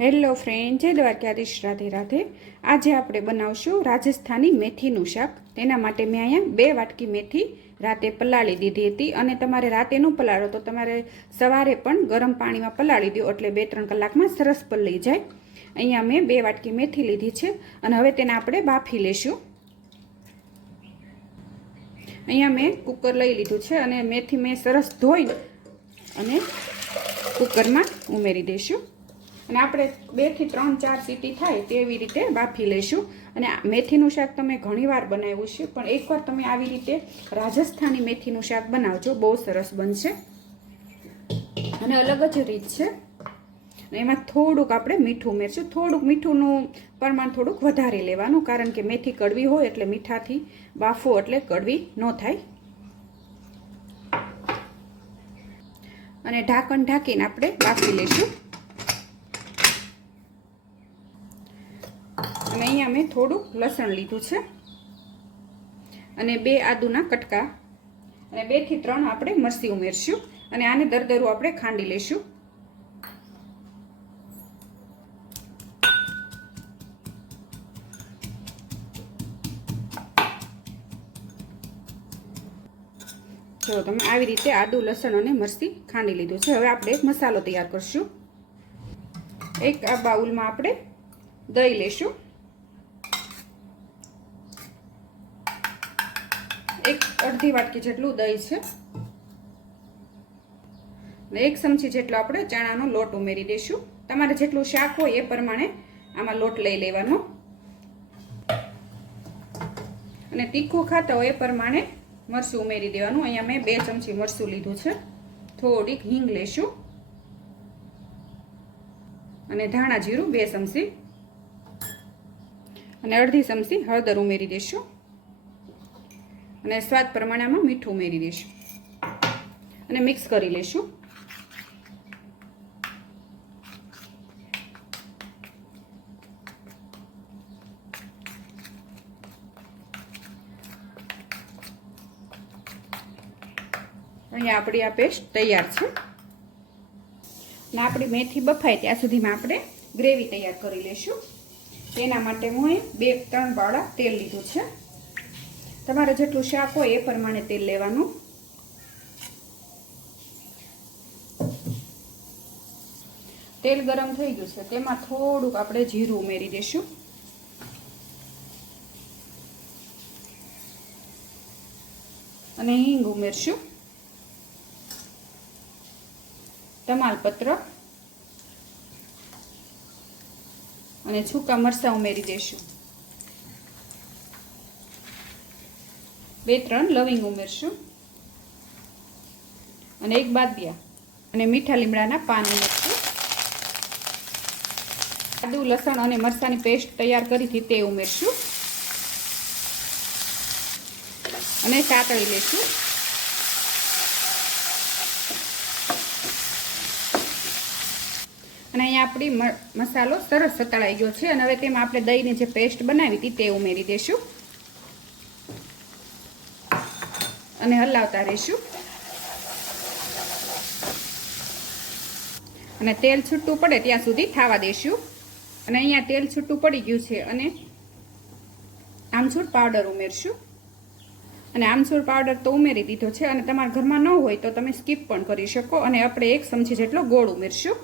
Hello friend, જય દ્વારકાધીશ રાધે રાધે. આજે આપણે બનાવશું રાજસ્થાની મેથીનું શાક. તેના માટે મેં અહીંયા બે વાટકી મેથી રાતે પલાળી દીધી હતી અને તમારે રાતે ન પલાળો તો તમારે સવારે પણ ગરમ પાણીમાં પલાળી દો એટલે બે ત્રણ કલાકમાં સરસ પલળી જાય. અહીંયા મેં બે વાટકી મેથી લીધી છે અને હવે તેને આપણે બાફી લેશું. અહીંયા મેં કુકર લઈ લીધું છે અને મેથી મેં સરસ ધોઈ અને કુકરમાં ઉમેરી દઈશું. અને આપણે બેથી ત્રણ, ચાર સીટી થાય તેવી રીતે બાફી લઈશું. અને મેથીનું શાક તમે ઘણીવાર બનાવ્યું છે, પણ એકવાર તમે આવી રીતે રાજસ્થાની મેથીનું શાક બનાવજો, બહુ સરસ બનશે. અને અલગ જ રીત છે. એમાં થોડુંક આપણે મીઠું ઉમેરશું. થોડુંક મીઠુંનું પ્રમાણ થોડુંક વધારે લેવાનું, કારણ કે મેથી કડવી હોય એટલે મીઠાથી બાફો એટલે કડવી ન થાય. અને ઢાંકણ ઢાંકીને આપણે બાફી લઈશું અને અહીંયા મેં થોડું લસણ લીધું છે. અને બે આદુના કટકા. અને બેથી ત્રણ આપણે મરસી ઉમેરશું. અને આને દરદરું આપણે ખાંડી લઈશું. જો તમે આવી રીતે આદુ, લસણ અને મરસી ખાંડી લીધું છે. હવે આપણે એક મસાલો તૈયાર કરશું. એક આ બાઉલમાં આપણે દહીં લેશું એક અડધી વાટકી જેટલું દહીં છે. ને એક ચમચી જેટલો આપણે ચણાનો લોટ ઉમેરી દઈશું. તમારે જેટલું શાક હોય એ પ્રમાણે આમાં લોટ લઈ લેવાનો. અને તીખું ખાતા હોય એ પ્રમાણે મરસું ઉમેરી દેવાનું. અહીંયા મેં બે ચમચી મરસું લીધું છે. થોડીક હિંગ લેશું અને ધાણા જીરું બે ચમચી. અને અડધી ચમચી હળદર ઉમેરી દઈશું. અને સ્વાદ પ્રમાણેમાં મીઠું ઉમેરી દઈશું. અને મિક્સ કરી લઈશું. અહીંયા આપણી આ પેસ્ટ તૈયાર છે. ને આપણી મેથી બફાય ત્યાં સુધીમાં આપણે ગ્રેવી તૈયાર કરી લઈશું. તેના માટે હું બે ત્રણ બાળા તેલ લીધું છે. તમારે જેટલું શાક હોય એ પ્રમાણે તેલ લેવાનું. તેલ ગરમ થઈ ગયું છે, તેમાં થોડુંક આપણે જીરું ઉમેરી દઈશું. અને હિંગ ઉમેરશું. તમાલપત્ર. અને છૂકા મરચાં ઉમેરી દઈશું. બે ત્રણ લવિંગ ઉમેરશું અને એક બાદિયા. અને મીઠા લીમડાના પાન ઉમેરશું આદુ, લસણ અને મરચાંની પેસ્ટ તૈયાર કરી હતી તે ઉમેરશું અને સાતળી લેશું. અને અહીંયા આપણી મસાલો સરસ સતળાઈ ગયો છે અને હવે તેમાં આપણે દહીંની જે પેસ્ટ બનાવી હતી તે ઉમેરી દઈશું અને હલાવતા રહીશું. અને તેલ છૂટું પડે ત્યાં સુધી થાવા દઈશું અને અહીંયા તેલ છૂટું પડી ગયું છે અને આમચૂર પાવડર ઉમેરશું. અને આમચૂર પાવડર તો ઉમેરી દીધો છે અને તમારા ઘરમાં ન હોય તો તમે સ્કીપ પણ કરી શકો અને આપણે એક ચમચી જેટલો ગોળ ઉમેરશું.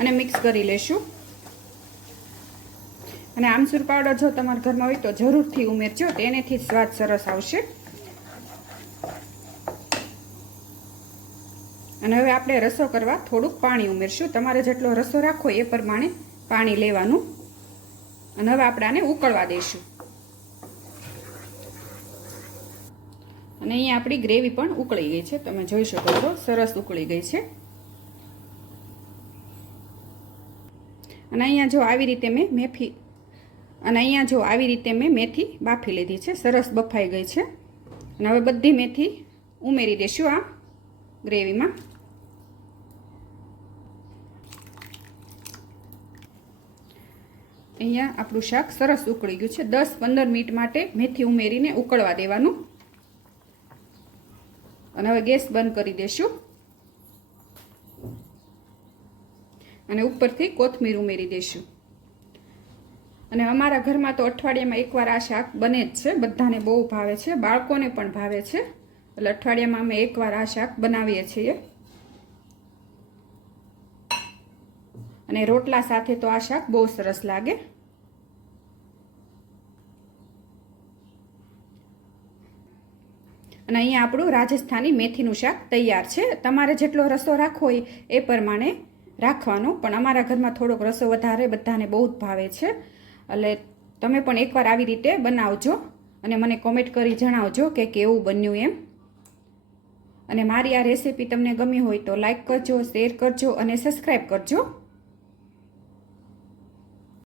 અને મિક્સ કરી લેશું. અને આમચૂર પાવડર જો તમારા ઘરમાં હોય તો જરૂરથી ઉમેરજો તેનેથી સ્વાદ સરસ આવશે. અને હવે આપણે રસો કરવા થોડુંક પાણી ઉમેરશું. તમારે જેટલો રસો રાખો એ પ્રમાણે પાણી લેવાનું. અને હવે આપણે આને ઉકળવા દઈશું. અને અહીંયા આપણી ગ્રેવી પણ ઉકળી ગઈ છે. તમે જોઈ શકો છો, સરસ ઉકળી ગઈ છે. અને અહીંયા જો આવી રીતે મેં મેથી અને અહીંયા જો આવી રીતે મેં મેથી બાફી લીધી છે, સરસ બફાઈ ગઈ છે. અને હવે બધી મેથી ઉમેરી દઈશું આ ગ્રેવીમાં. અહીંયા આપણું શાક સરસ ઉકળી ગયું છે. દસ પંદર મિનિટ માટે મેથી ઉમેરીને ઉકળવા દેવાનું. અને હવે ગેસ બંધ કરી દઈશું અને ઉપરથી કોથમીર ઉમેરી દઈશું અને અમારા ઘરમાં તો અઠવાડિયામાં એકવાર આ શાક બને જ છે. બધાને બહુ ભાવે છે. બાળકોને પણ ભાવે છે. એટલે અઠવાડિયામાં અમે એકવાર આ શાક બનાવીએ છીએ. અને રોટલા સાથે તો આ શાક બહુ સરસ લાગે. અને અહીંયા આપણું રાજસ્થાની મેથીનું શાક તૈયાર છે. તમારે જેટલો રસો રાખવો હોય એ પ્રમાણે રાખવાનો. પણ અમારા ઘરમાં થોડોક રસો વધારે બધાને બહુ જ ભાવે છે. એટલે તમે પણ એકવાર આવી રીતે બનાવજો અને મને કોમેન્ટ કરી જણાવજો કે કેવું બન્યું એમ. અને મારી આ રેસીપી તમને ગમી હોય તો લાઇક કરજો શેર કરજો અને સબસ્ક્રાઈબ કરજો.